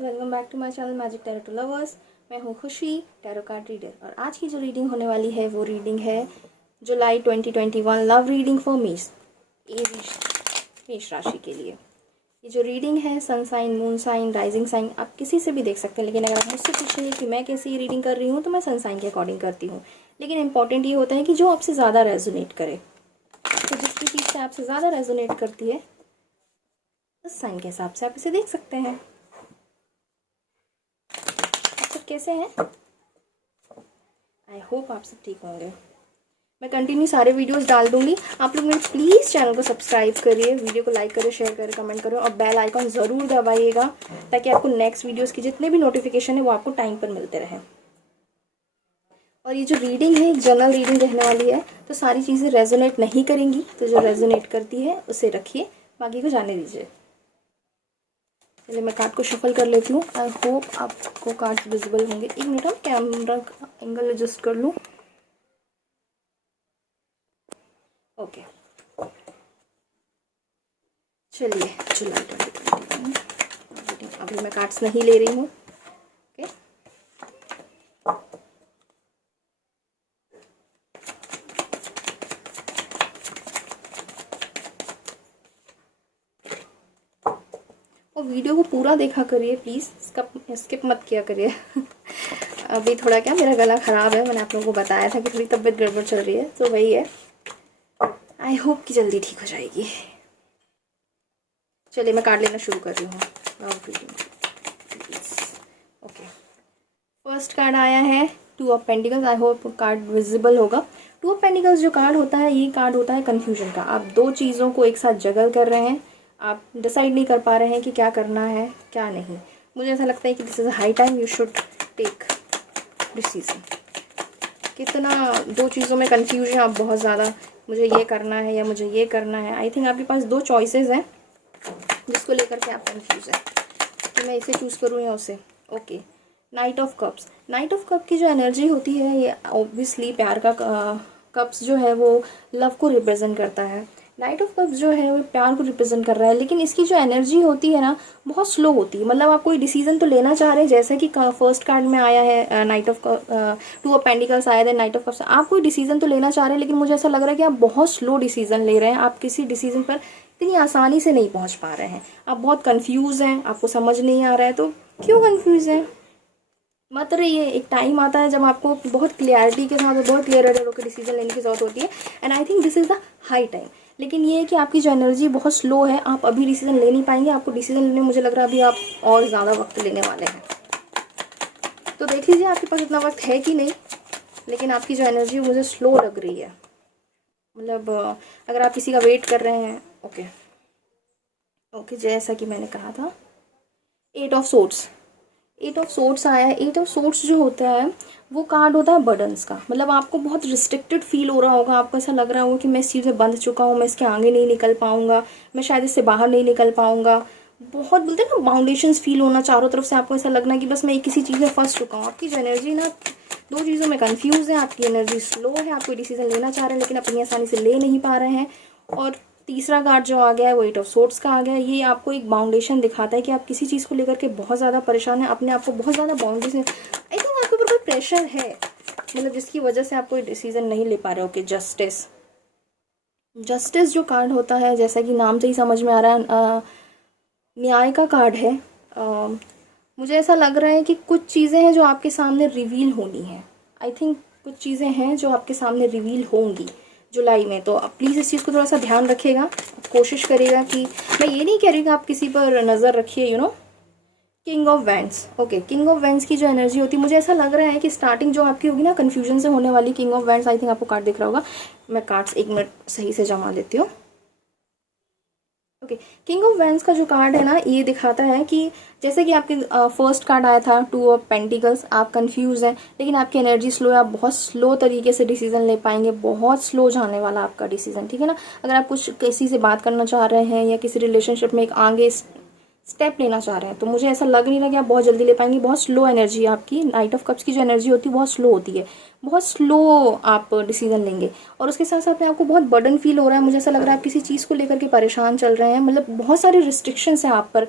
Welcome back to my channel magic tarot to lovers. मैं हूँ खुशी, टैरो कार्ड रीडर, और आज की जो रीडिंग होने वाली है वो रीडिंग है जुलाई 2021 लव रीडिंग फॉर मेष राशि के लिए। ये जो रीडिंग है sun sign, moon sign, rising sign, आप किसी से भी देख सकते हैं, लेकिन अगर आप मुझसे पूछेंगे कि मैं कैसी रीडिंग कर रही हूँ तो मैं सन साइन के अकॉर्डिंग करती हूँ। लेकिन इंपॉर्टेंट ये होता है कि जो आपसे ज़्यादा रेजोनेट करे, तो जिसकी चीज़ से आपसे ज़्यादा रेजोनेट करती है उस साइन के हिसाब से आप इसे देख सकते हैं। आप सब कैसे हैं? आई होप आप सब ठीक होंगे। मैं कंटिन्यू सारे वीडियोस डाल दूंगी। आप लोग मेरे प्लीज़ चैनल को सब्सक्राइब करिए, वीडियो को लाइक करें, शेयर करें, कमेंट करें और बेल आइकॉन ज़रूर दबाइएगा ताकि आपको नेक्स्ट वीडियोस की जितने भी नोटिफिकेशन है वो आपको टाइम पर मिलते रहें। और ये जो रीडिंग है एक जनरल रीडिंग रहने वाली है, तो सारी चीज़ें रेजोनेट नहीं करेंगी, तो जो रेजोनेट करती है उसे रखिए, बाकी को जाने दीजिए। चलिए मैं कार्ड को शफल कर लेती हूँ। आई होप आपको कार्ड विजिबल होंगे। एक मिनट, हम कैमरा का एंगल एडजस्ट कर लूँ। ओके, चलिए जुलाई 2021 अभी मैं कार्ड्स नहीं ले रही हूँ। ओके, और वीडियो को पूरा देखा करिए प्लीज़, स्किप मत किया करिए। अभी थोड़ा क्या मेरा गला ख़राब है, मैंने आप लोगों को बताया था कि थोड़ी तबीयत गड़बड़ चल रही है, तो वही है। आई होप कि जल्दी ठीक हो जाएगी। चलिए मैं कार्ड लेना शुरू कर रही हूँ। ओके, फर्स्ट कार्ड आया है 2 of pentacles. I hope card visible होगा। 2 ऑफ पेंटिकल्स जो कार्ड होता है, ये कार्ड होता है कन्फ्यूजन का। आप दो चीज़ों को एक साथ जगल कर रहे हैं, आप डिसाइड नहीं कर पा रहे हैं कि क्या करना है क्या नहीं। मुझे ऐसा लगता है कि this is a high time you should take decision. कितना दो चीज़ों में कन्फ्यूजन, आप बहुत ज़्यादा मुझे ये करना है या मुझे ये करना है। आई थिंक आपके पास 2 चॉइसेस हैं जिसको लेकर के आप कंफ्यूज हैं कि मैं इसे चूज़ करूँ या उसे। Okay, night of cups. Night of cup की जो एनर्जी होती है, ये ऑब्वियसली प्यार का कप्स जो है वो लव को रिप्रेजेंट करता है। नाइट ऑफ कप्स जो है वो प्यार को रिप्रेजेंट कर रहा है, लेकिन इसकी जो एनर्जी होती है ना बहुत स्लो होती है। मतलब आप कोई डिसीजन तो लेना चाह रहे हैं, जैसे कि फर्स्ट कार्ड में आया है नाइट ऑफ 2 ऑफ पेंटिकल्स आया था, नाइट ऑफ कप्स। आप कोई डिसीजन तो लेना चाह रहे हैं, लेकिन मुझे ऐसा लग रहा है कि आप बहुत स्लो डिसीजन ले रहे हैं। आप किसी डिसीजन पर इतनी आसानी से नहीं पहुंच पा रहे हैं। आप बहुत कंफ्यूज हैं, आपको समझ नहीं आ रहा है। तो क्यों कंफ्यूज हैं? मत रहिए। एक टाइम आता है जब आपको बहुत क्लियरिटी के साथ, बहुत क्लियर होकर डिसीजन लेने की जरूरत होती है, and I think this is the high time. लेकिन ये है कि आपकी जो एनर्जी बहुत स्लो है, आप अभी डिसीजन ले नहीं पाएंगे। आपको डिसीजन लेने मुझे लग रहा है अभी आप और ज़्यादा वक्त लेने वाले हैं। तो देख लीजिए आपके पास इतना वक्त है कि नहीं, लेकिन आपकी जो एनर्जी मुझे स्लो लग रही है। मतलब अगर आप किसी का वेट कर रहे हैं। ओके ओके, जैसा कि मैंने कहा था 8 ऑफ सोर्ड्स। 8 ऑफ सोर्ड्स आया है। 8 ऑफ सोर्ड्स जो होता है वो कार्ड होता है बर्डन्स का। मतलब आपको बहुत रिस्ट्रिक्टेड फील हो रहा होगा, आपको ऐसा लग रहा होगा कि मैं इस चीज़ से बंध चुका हूँ, मैं इसके आगे नहीं निकल पाऊंगा, मैं शायद इससे बाहर नहीं निकल पाऊंगा। बहुत बोलते हैं ना बाउंडेशंस फील होना, चारों तरफ से आपको ऐसा लगना कि बस मैं एक किसी चीज़ में फंस चुका हूँ। आपकी जो एनर्जी ना दो चीज़ों में कन्फ्यूज है, आपकी एनर्जी स्लो है, आप कोई डिसीजन लेना चाह रहे हैं लेकिन अपनी आसानी से ले नहीं पा रहे हैं। और तीसरा कार्ड जो आ गया है वो 8 ऑफ सोर्ड्स का आ गया है। ये आपको एक बाउंडेशन दिखाता है कि आप किसी चीज़ को लेकर के बहुत ज़्यादा परेशान हैं, अपने आप को बहुत ज़्यादा बाउंड्रीज में। आई थिंक आपके ऊपर कोई प्रेशर है, मतलब जिसकी वजह से आप कोई डिसीजन नहीं ले पा रहे हो। Okay, justice. जस्टिस जो कार्ड होता है, जैसा कि नाम से ही समझ में आ रहा है, न्याय का कार्ड है। मुझे ऐसा लग रहा है कि कुछ चीज़ें हैं जो आपके सामने रिवील होनी है। आई थिंक कुछ चीज़ें हैं जो आपके सामने रिवील होंगी जुलाई में। तो प्लीज़ इस चीज़ को थोड़ा सा ध्यान रखिएगा, कोशिश करिएगा कि, मैं ये नहीं कह रही कि आप किसी पर नज़र रखिए, you know. King of wands. Okay, king of wands की जो एनर्जी होती है, मुझे ऐसा लग रहा है कि स्टार्टिंग जो आपकी होगी ना कन्फ्यूजन से होने वाली। King of wands, I think आपको कार्ड दिख रहा होगा। मैं कार्ड्स एक मिनट सही से जमा लेती हूँ। ओके, किंग ऑफ वैंड्स का जो कार्ड है ना, ये दिखाता है कि जैसे कि आपके फर्स्ट कार्ड आया था 2 ऑफ पेंटिकल्स, आप कंफ्यूज हैं लेकिन आपकी एनर्जी स्लो है, आप बहुत स्लो तरीके से डिसीजन ले पाएंगे, बहुत स्लो जाने वाला आपका डिसीजन, ठीक है ना। अगर आप कुछ किसी से बात करना चाह रहे हैं या किसी रिलेशनशिप में एक आगे स्टेप लेना चाह रहे हैं, तो मुझे ऐसा लग नहीं रहा कि आप बहुत जल्दी ले पाएंगे। बहुत स्लो एनर्जी है आपकी। नाइट ऑफ कप्स की जो एनर्जी होती है बहुत स्लो होती है, बहुत स्लो आप डिसीजन लेंगे। और उसके साथ साथ में आपको बहुत बर्डन फील हो रहा है। मुझे ऐसा लग रहा है आप किसी चीज़ को लेकर के परेशान चल रहे हैं, मतलब बहुत सारे रिस्ट्रिक्शंस हैं आप पर।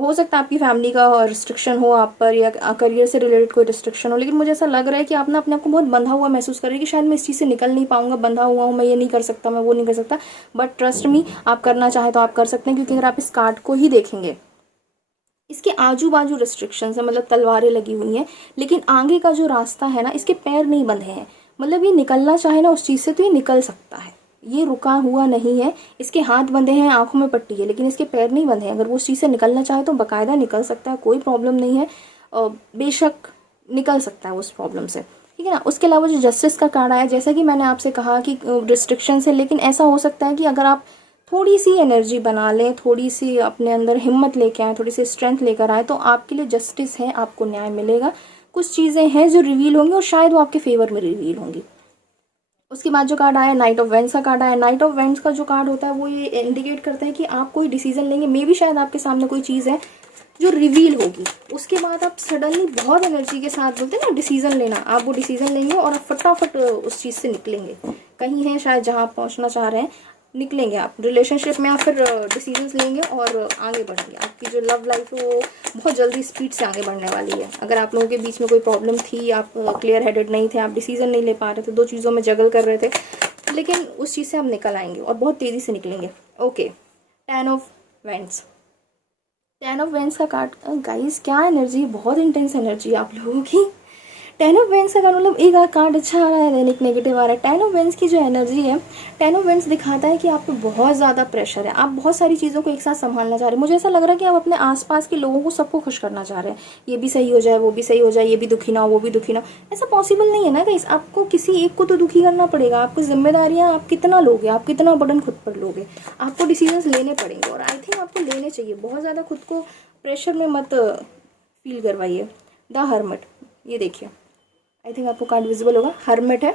हो सकता है आपकी फैमिली का रिस्ट्रिक्शन हो आप पर, या करियर से रिलेटेड कोई रिस्ट्रिक्शन हो, लेकिन मुझे ऐसा लग रहा है कि आप ना अपने आप को बहुत बंधा हुआ महसूस कर रहे हैं कि शायद मैं इस चीज़ से निकल नहीं पाऊंगा, बंधा हुआ हूँ, मैं ये नहीं कर सकता, मैं वो नहीं कर सकता। बट ट्रस्ट मी, आप करना चाहें तो आप कर सकते हैं, क्योंकि अगर आप इस कार्ड को ही देखेंगे, इसके आजू बाजू रिस्ट्रिक्शन है, मतलब तलवारें लगी हुई हैं, लेकिन आगे का जो रास्ता है ना, इसके पैर नहीं बंधे हैं। मतलब ये निकलना चाहे ना उस चीज़ से तो ये निकल सकता है, ये रुका हुआ नहीं है। इसके हाथ बंधे हैं, आंखों में पट्टी है, लेकिन इसके पैर नहीं बंधे हैं। अगर वो उस चीज़ से निकलना चाहे तो बाकायदा निकल सकता है, कोई प्रॉब्लम नहीं है। बेशक निकल सकता है उस प्रॉब्लम से, ठीक है ना। उसके अलावा जो जस्टिस का कार्ड आया, जैसा कि मैंने आपसे कहा कि रिस्ट्रिक्शन है, लेकिन ऐसा हो सकता है कि अगर आप थोड़ी सी एनर्जी बना लें, थोड़ी सी अपने अंदर हिम्मत लेके आए, थोड़ी सी स्ट्रेंथ लेकर आए, तो आपके लिए जस्टिस है, आपको न्याय मिलेगा। कुछ चीज़ें हैं जो रिवील होंगी और शायद वो आपके फेवर में रिवील होंगी। उसके बाद जो कार्ड आया, नाइट ऑफ वेंड्स का कार्ड आया। नाइट ऑफ वेंड्स का जो कार्ड होता है वो ये इंडिकेट करता है कि आप कोई डिसीजन लेंगे, मे बी शायद आपके सामने कोई चीज़ है जो रिवील होगी, उसके बाद आप सडनली बहुत एनर्जी के साथ, बोलते हैं ना डिसीजन लेना, आप वो डिसीजन लेंगे और आप फटाफट उस चीज़ से निकलेंगे। कहीं है शायद जहाँ आप पहुँचना चाह रहे हैं, निकलेंगे आप रिलेशनशिप में, या फिर डिसीजंस लेंगे और आगे बढ़ेंगे। आपकी जो लव लाइफ है वो बहुत जल्दी स्पीड से आगे बढ़ने वाली है। अगर आप लोगों के बीच में कोई प्रॉब्लम थी, आप क्लियर हेडेड नहीं थे, आप डिसीजन नहीं ले पा रहे थे, दो चीज़ों में जगल कर रहे थे, लेकिन उस चीज़ से आप निकल आएंगे और बहुत तेज़ी से निकलेंगे। Okay, 10 of vends. 10 of vends का कार्ड, गाइस क्या एनर्जी, बहुत इंटेंस एनर्जी आप लोगों की। 10 ऑफ वेंड्स का मतलब एक कार्ड अच्छा आ रहा है, देन एक नेगेटिव आ रहा है। 10 ऑफ वेंड्स की जो एनर्जी है, 10 ऑफ वेंड्स दिखाता है कि आप पे बहुत ज़्यादा प्रेशर है, आप बहुत सारी चीज़ों को एक साथ संभालना चाह रहे हैं। मुझे ऐसा लग रहा है कि आप अपने आसपास के लोगों को, सबको खुश करना चाह रहे हैं, ये भी सही हो जाए, वो भी सही हो जाए, ये भी दुखी ना हो, वो भी दुखी ना हो। ऐसा पॉसिबल नहीं है ना गाइस, आपको किसी एक को तो दुखी करना पड़ेगा। आपको जिम्मेदारियाँ आप कितना लोगे, आप कितना बर्डन खुद पर लोगे, आपको डिसीजंस लेने पड़ेंगे, और आई थिंक आपको लेने चाहिए। बहुत ज़्यादा खुद को प्रेशर में मत फील करवाइए। द हर्मिट, ये देखिए, आई थिंक आपको कार्ड विजिबल होगा, हर्मिट है।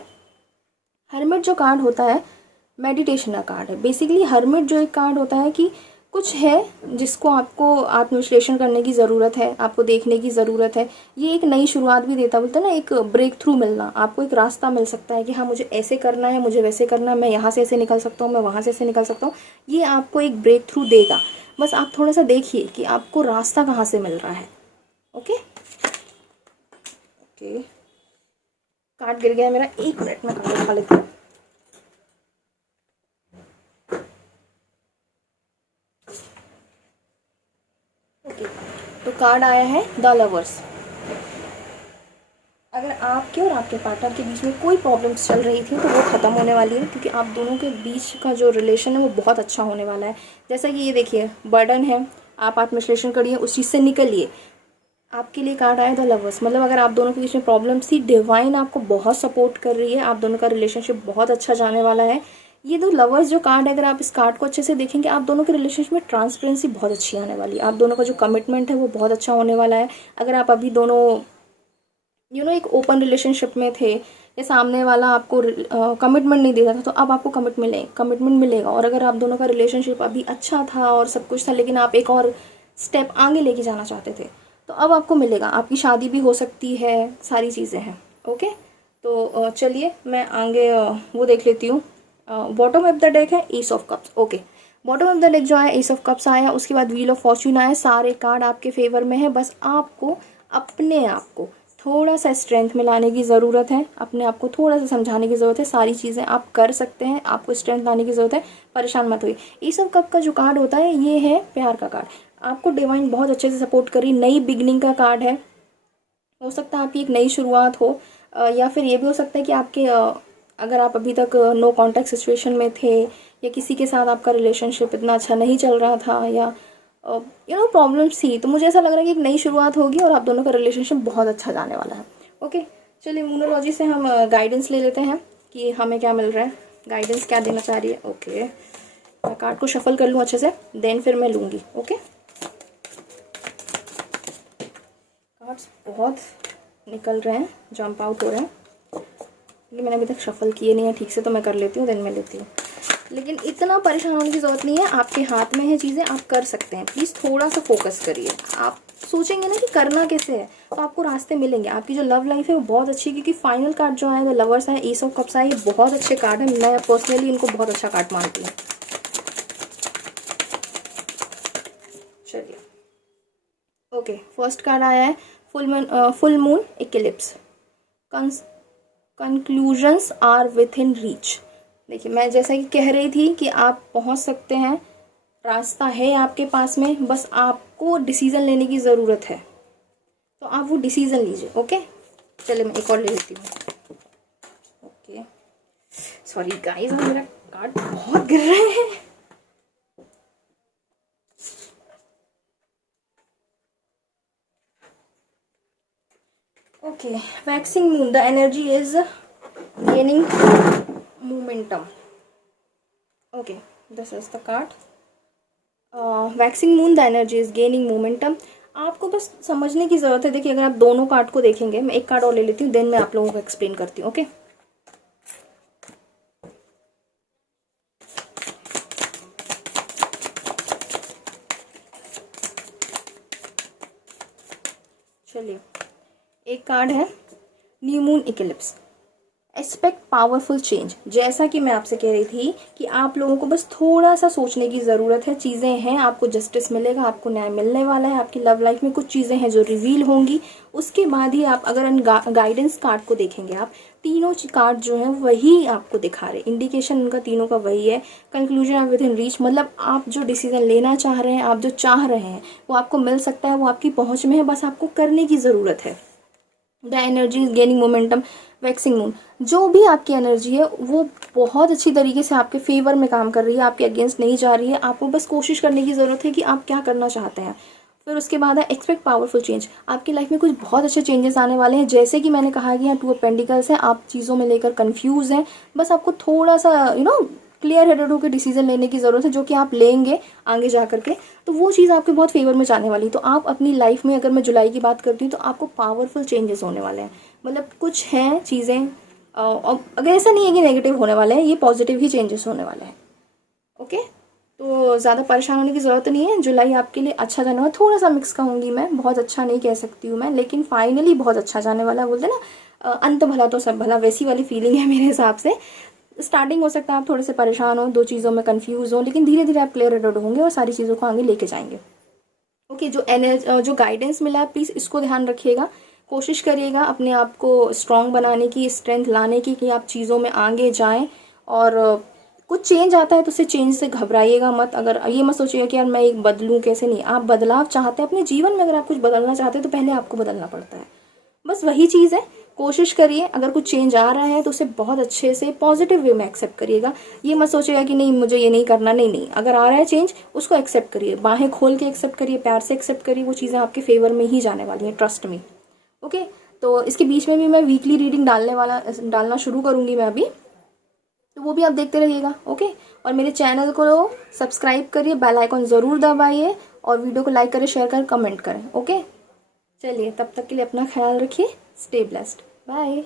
हर्मिट जो कार्ड होता है मेडिटेशन का कार्ड है। बेसिकली हर्मिट जो एक कार्ड होता है कि कुछ है जिसको आपको आत्मविश्लेषण करने की ज़रूरत है, आपको देखने की ज़रूरत है। ये एक नई शुरुआत भी देता, बोलते हैं ना, एक ब्रेक थ्रू मिलना, आपको एक रास्ता मिल सकता है कि हाँ मुझे ऐसे करना है, मुझे वैसे करना है, मैं यहाँ से ऐसे निकल सकता हूँ, मैं वहाँ से ऐसे निकल सकता हूँ। ये आपको एक ब्रेक थ्रू देगा, बस आप थोड़ा सा देखिए कि आपको रास्ता कहाँ से मिल रहा है। ओके ओके, कार्ड गिर गया मेरा, 1 मिनट में कार्ड उठा लेती हूँ। ओके, तो कार्ड आया है द लवर्स। अगर आपके और आपके पार्टनर के बीच में कोई प्रॉब्लम्स चल रही थी तो वो ख़त्म होने वाली है, क्योंकि आप दोनों के बीच का जो रिलेशन है वो बहुत अच्छा होने वाला है। जैसा कि ये देखिए, बर्डन है, आप आत्मविश्लेषण करिए, उस चीज़ से निकलिए। आपके लिए कार्ड आया द लवर्स, मतलब अगर आप दोनों के बीच में प्रॉब्लम्स थी, डिवाइन आपको बहुत सपोर्ट कर रही है, आप दोनों का रिलेशनशिप बहुत अच्छा जाने वाला है। ये दो लवर्स जो कार्ड है, अगर आप इस कार्ड को अच्छे से देखेंगे, आप दोनों के रिलेशनशिप में ट्रांसपेरेंसी बहुत अच्छी आने वाली है, आप दोनों का जो कमिटमेंट है वो बहुत अच्छा होने वाला है। अगर आप अभी दोनों एक ओपन रिलेशनशिप में थे, या सामने वाला आपको कमिटमेंट नहीं देता था, तो अब आपको कमिटमेंट मिलेगा। और अगर आप दोनों का रिलेशनशिप अभी अच्छा था और सब कुछ था, लेकिन आप एक और स्टेप आगे लेके जाना चाहते थे, तो अब आपको मिलेगा। आपकी शादी भी हो सकती है, सारी चीज़ें हैं। ओके, तो चलिए मैं आगे वो देख लेती हूँ। बॉटम ऑफ द डेक है S of cups. Okay, bottom of the deck जो आया एस ऑफ कप्स आया, उसके बाद व्हील ऑफ फॉर्च्यून आया। सारे कार्ड आपके फेवर में है, बस आपको अपने आप को थोड़ा सा स्ट्रेंथ में लाने की ज़रूरत है, अपने आप को थोड़ा सा समझाने की ज़रूरत है। सारी चीज़ें आप कर सकते हैं, आपको स्ट्रेंथ लाने की ज़रूरत है, परेशान मत हुई। एस ऑफ कप का जो कार्ड होता है ये है प्यार का कार्ड। आपको डिवाइन बहुत अच्छे से सपोर्ट करी, नई बिगनिंग का कार्ड है। हो सकता है आपकी एक नई शुरुआत हो, या फिर ये भी हो सकता है कि आपके अगर आप अभी तक नो कॉन्टैक्ट सिचुएशन में थे, या किसी के साथ आपका रिलेशनशिप इतना अच्छा नहीं चल रहा था, या प्रॉब्लम्स थी, तो मुझे ऐसा लग रहा है कि एक नई शुरुआत होगी और आप दोनों का रिलेशनशिप बहुत अच्छा जाने वाला है। ओके, चलिए न्यूमरोलॉजी से हम गाइडेंस ले लेते हैं कि हमें क्या मिल रहा है, गाइडेंस क्या देना चाह रही है। ओके, मैं कार्ड को शफल कर लूँ अच्छे से, देन फिर मैं लूँगी। ओके, कार्ड्स बहुत निकल रहे हैं, जंप आउट हो रहे हैं, लेकिन मैंने अभी तक शफल किए नहीं है ठीक से, तो मैं कर लेती हूँ, देन मैं लेती हूँ। लेकिन इतना परेशान होने की ज़रूरत नहीं है, आपके हाथ में है चीज़ें, आप कर सकते हैं। प्लीज़ थोड़ा सा फोकस करिए। आप सोचेंगे ना कि करना कैसे है, तो आपको रास्ते मिलेंगे। आपकी जो लव लाइफ है वो बहुत अच्छी है, क्योंकि फाइनल कार्ड जो है, द लवर्स है, एस ऑफ कप्स है, ये बहुत अच्छे कार्ड है। मैं पर्सनली इनको बहुत अच्छा कार्ड मानती हूँ। चलिए, ओके, फर्स्ट कार्ड आया है full moon eclipse, conclusions are within reach. देखिए, मैं जैसा कि कह रही थी कि आप पहुंच सकते हैं, रास्ता है आपके पास में, बस आपको डिसीज़न लेने की ज़रूरत है, तो आप वो डिसीज़न लीजिए। ओके, चलिए मैं एक और ले लेती हूँ। ओके, सॉरी गाइस, मेरा कार्ड बहुत गिर रहे हैं। Okay, waxing moon, the energy is gaining momentum. Okay, this is the card waxing moon, the energy is gaining momentum. आपको बस समझने की ज़रूरत है। देखिए, अगर आप दोनों कार्ड को देखेंगे, मैं एक कार्ड और ले लेती हूँ, देन मैं आप लोगों को एक्सप्लेन करती हूँ। ओके, चलिए, एक कार्ड है new moon Eclipse, expect powerful change. जैसा कि मैं आपसे कह रही थी कि आप लोगों को बस थोड़ा सा सोचने की ज़रूरत है। चीज़ें हैं, आपको जस्टिस मिलेगा, आपको न्याय मिलने वाला है। आपकी लव लाइफ में कुछ चीज़ें हैं जो रिवील होंगी, उसके बाद ही आप अगर गाइडेंस कार्ड को देखेंगे, आप तीनों कार्ड जो हैं वही आपको दिखा रहे, इंडिकेशन उनका तीनों का वही है। Conclusion of with in reach, मतलब आप जो डिसीजन लेना चाह रहे हैं, आप जो चाह रहे हैं, वो आपको मिल सकता है, वो आपकी पहुँच में है, बस आपको करने की ज़रूरत है। The energy is gaining momentum, waxing moon, जो भी आपकी एनर्जी है वो बहुत अच्छी तरीके से आपके फेवर में काम कर रही है, आपके अगेंस्ट नहीं जा रही है। आपको बस कोशिश करने की ज़रूरत है कि आप क्या करना चाहते हैं। फिर उसके बाद है एक्सपेक्ट पावरफुल चेंज। आपकी लाइफ में कुछ बहुत अच्छे चेंजेस आने वाले हैं। जैसे कि मैंने कहा कि यहाँ टू ऑफ पेंटिकल्स है, आप चीज़ों में लेकर कंफ्यूज हैं, बस आपको थोड़ा सा क्लियर हेडेड होकर डिसीजन लेने की ज़रूरत है, जो कि आप लेंगे आगे जा करके, तो वो चीज़ आपके बहुत फेवर में जाने वाली। तो आप अपनी लाइफ में, अगर मैं जुलाई की बात करती हूँ, तो आपको पावरफुल चेंजेस होने वाले हैं। मतलब कुछ हैं चीज़ें, और अगर ऐसा नहीं है कि नेगेटिव होने वाले हैं, ये पॉजिटिव ही चेंजेस होने वाले हैं। ओके, तो ज़्यादा परेशान होने की ज़रूरत नहीं है। जुलाई आपके लिए अच्छा जाने वाला, थोड़ा सा मिक्स कहूँगी मैं, बहुत अच्छा नहीं कह सकती हूँ मैं, लेकिन फाइनली बहुत अच्छा जाने वाला है। बोलते ना अंत भला तो सब भला, वैसी वाली फीलिंग है मेरे हिसाब से। स्टार्टिंग हो सकता है आप थोड़े से परेशान हो, दो चीज़ों में कंफ्यूज हो, लेकिन धीरे धीरे आप क्लियर हेडेड होंगे और सारी चीज़ों को आगे लेके जाएंगे। ओके, जो गाइडेंस मिला है, प्लीज़ इसको ध्यान रखिएगा। कोशिश करिएगा अपने आप को स्ट्रॉन्ग बनाने की, स्ट्रेंथ लाने की, कि आप चीज़ों में आगे जाएं। और कुछ चेंज आता है तो उसे चेंज से घबराइएगा मत। अगर ये मत सोचिएगा कि यार मैं एक बदलूं कैसे, नहीं। आप बदलाव चाहते हैं अपने जीवन में, अगर आप कुछ बदलना चाहते हैं तो पहले आपको बदलना पड़ता है, बस वही चीज़ है। कोशिश करिए, अगर कुछ चेंज आ रहा है तो उसे बहुत अच्छे से पॉजिटिव वे में एक्सेप्ट करिएगा। ये मत सोचिएगा कि नहीं मुझे ये नहीं करना, नहीं नहीं, अगर आ रहा है चेंज उसको एक्सेप्ट करिए, बाहें खोल के एक्सेप्ट करिए, प्यार से एक्सेप्ट करिए। वो चीज़ें आपके फेवर में ही जाने वाली हैं, ट्रस्ट मी। ओके, तो इसके बीच में भी मैं वीकली रीडिंग डालना शुरू करूँगी मैं अभी, तो वो भी आप देखते रहिएगा। ओके, और मेरे चैनल को सब्सक्राइब करिए, बेल आइकॉन ज़रूर दबाइए, और वीडियो को लाइक करें, शेयर करें, कमेंट करें। ओके, चलिए, तब तक के लिए अपना ख्याल रखिए। Stay blessed, bye.